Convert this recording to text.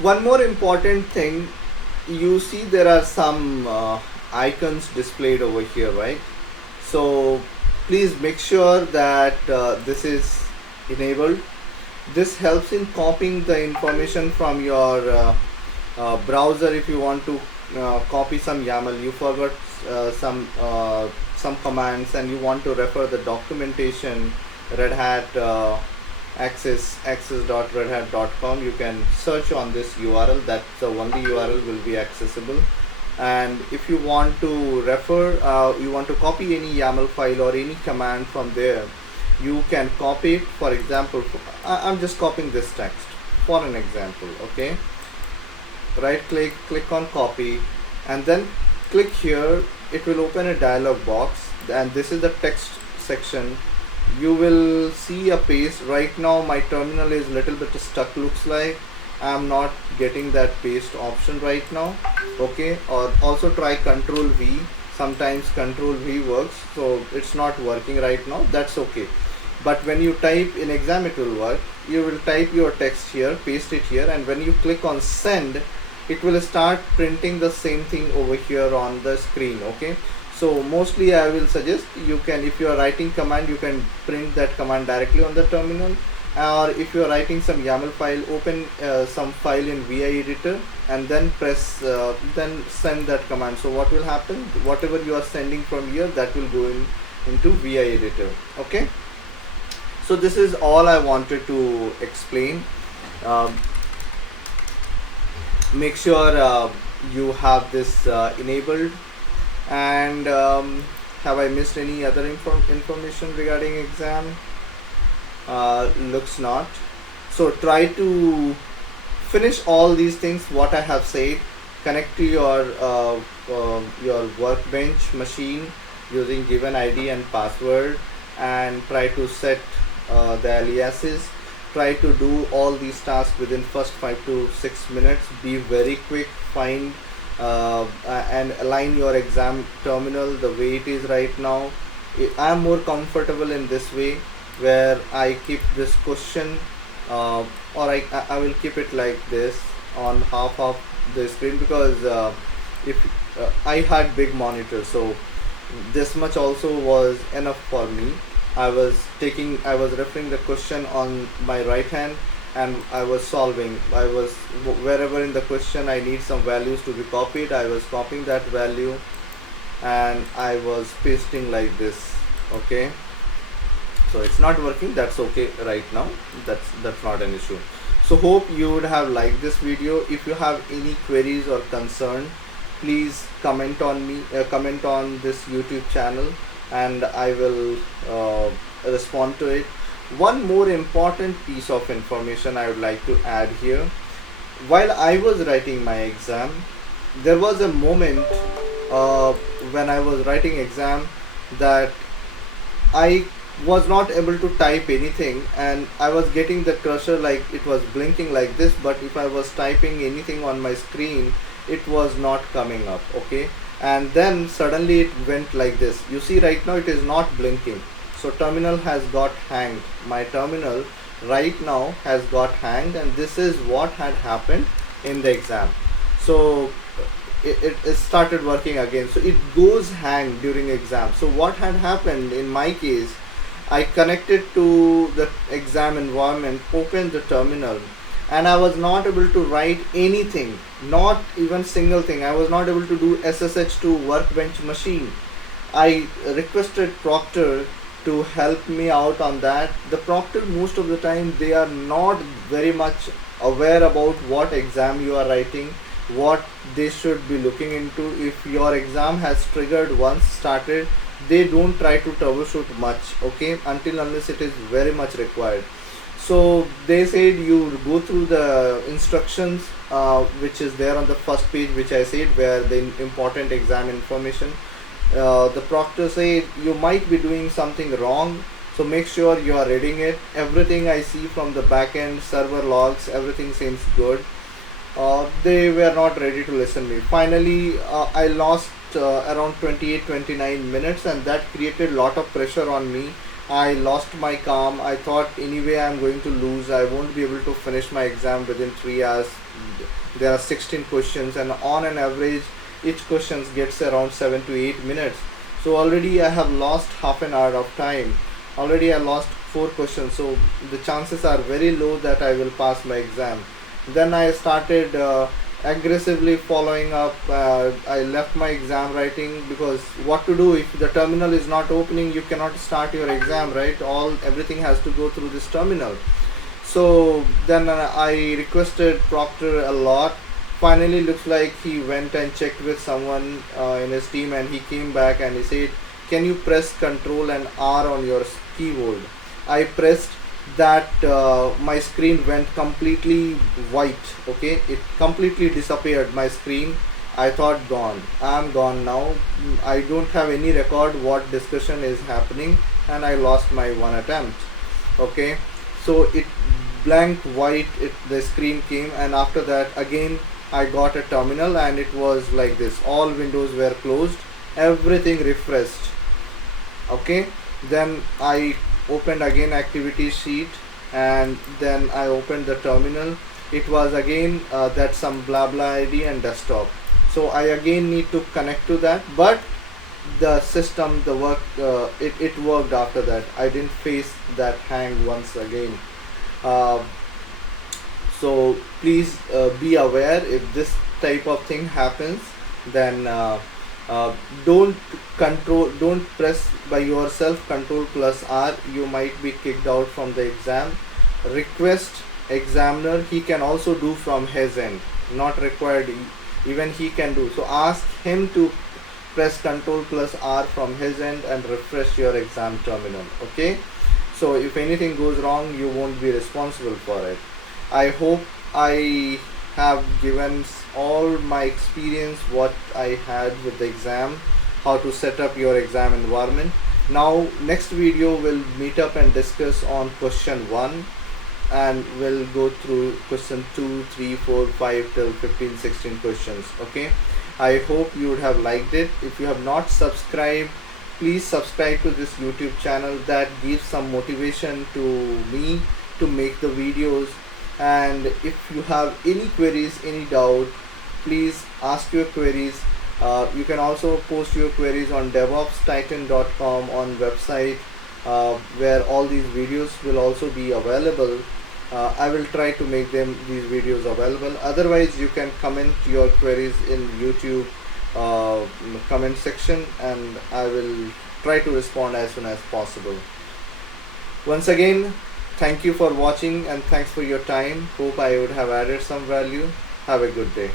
One more important thing, you see there are some icons displayed over here, right? So please make sure that this is enabled. This helps in copying the information from your browser. If you want to copy some YAML, you forgot some commands and you want to refer the documentation, Red Hat access.redhat.com, you can search on this URL. That's the only URL will be accessible. And if you want to refer, you want to copy any YAML file or any command from there, you can copy it. For example, I'm just copying this text for an example. Okay, right click, click on copy, and then click here. It will open a dialog box, and this is the text section. You will see a paste. Right now my terminal is little bit stuck, looks like I'm not getting that paste option right now. Okay, or also try Control V. Sometimes Control V works, so it's not working right now. That's okay, but when you type in exam it will work. You will type your text here, paste it here, and when you click on send, it will start printing the same thing over here on the screen. Okay, so mostly I will suggest you can, if you are writing command, you can print that command directly on the terminal, or if you are writing some YAML file, open some file in VI editor and then press then send that command. So what will happen, whatever you are sending from here, that will go into VI editor. Okay, so this is all I wanted to explain. Make sure you have this enabled. And have I missed any other information regarding exam? Looks not. So try to finish all these things what I have said. Connect to your workbench machine using given ID and password, and try to set the aliases. Try to do all these tasks within first 5 to 6 minutes. Be very quick. Find and align your exam terminal the way it is right now. I am more comfortable in this way, where I keep this question or I will keep it like this on half of the screen, because if I had big monitor, so this much also was enough for me. I was referring the question on my right hand, and I was solving. I was, wherever in the question I need some values to be copied, I was copying that value and I was pasting like this. Okay, so it's not working, that's okay right now, that's not an issue. So hope you would have liked this video. If you have any queries or concern, please comment on this YouTube channel and I will respond to it. One more important piece of information I would like to add here. While I was writing my exam, there was a moment when I was writing exam that I was not able to type anything, and I was getting the cursor like it was blinking like this, but if I was typing anything on my screen, it was not coming up. Okay, and then suddenly it went like this. You see right now it is not blinking. So terminal has got hanged. My terminal right now has got hanged, and this is what had happened in the exam. So it started working again. So it goes hang during exam. So what had happened in my case, I connected to the exam environment, opened the terminal, and I was not able to write anything, not even single thing. I was not able to do SSH to workbench machine. I requested Proctor to help me out on that. The proctor, most of the time, they are not very much aware about what exam you are writing, what they should be looking into. If your exam has triggered once started, they don't try to troubleshoot much, okay, until unless it is very much required. So they said you go through the instructions which is there on the first page, which I said, where the important exam information. The proctor said you might be doing something wrong, so make sure you are reading it. Everything I see from the backend server logs, everything seems good. They were not ready to listen to me. Finally I lost around 28-29 minutes, and that created a lot of pressure on me. I lost my calm. I thought anyway I'm going to lose. I won't be able to finish my exam within 3 hours. There are 16 questions, and on an average each question gets around 7 to 8 minutes. So already I have lost half an hour of time. Already I lost 4 questions, so the chances are very low that I will pass my exam. Then I started aggressively following up. I left my exam writing, because what to do if the terminal is not opening? You cannot start your exam, right? Everything has to go through this terminal. So then I requested Proctor a lot. Finally, looks like he went and checked with someone in his team, and he came back and he said, can you press Control and R on your keyboard? I pressed that. My screen went completely white. Okay, it completely disappeared, my screen. I thought, gone, I'm gone now. I don't have any record what discussion is happening, and I lost my one attempt. Okay, so it blank white, the screen came, and after that again I got a terminal, and it was like this. All windows were closed, everything refreshed. Okay, then I opened again activity sheet, and then I opened the terminal. It was again that some blah blah ID and desktop. So I again need to connect to that, but the system, the work, it worked after that. I didn't face that hang once again. So please be aware, if this type of thing happens, then don't press by yourself Control plus R. You might be kicked out from the exam. Request examiner, he can also do from his end, not required, even he can do. So ask him to press Control plus R from his end and refresh your exam terminal. Okay, so if anything goes wrong, you won't be responsible for it. I hope I have given all my experience, what I had with the exam, how to set up your exam environment. Now next video we'll meet up and discuss on question 1, and we'll go through question 2, 3, 4, 5 till 15, 16 questions. Okay, I hope you would have liked it. If you have not subscribed, please subscribe to this YouTube channel. That gives some motivation to me to make the videos. And if you have any queries, any doubt, please ask your queries. You can also post your queries on devopstitan.com on website, where all these videos will also be available. I will try to make these videos available. Otherwise, you can comment your queries in YouTube comment section, and I will try to respond as soon as possible. Once again, thank you for watching, and thanks for your time. Hope I would have added some value. Have a good day.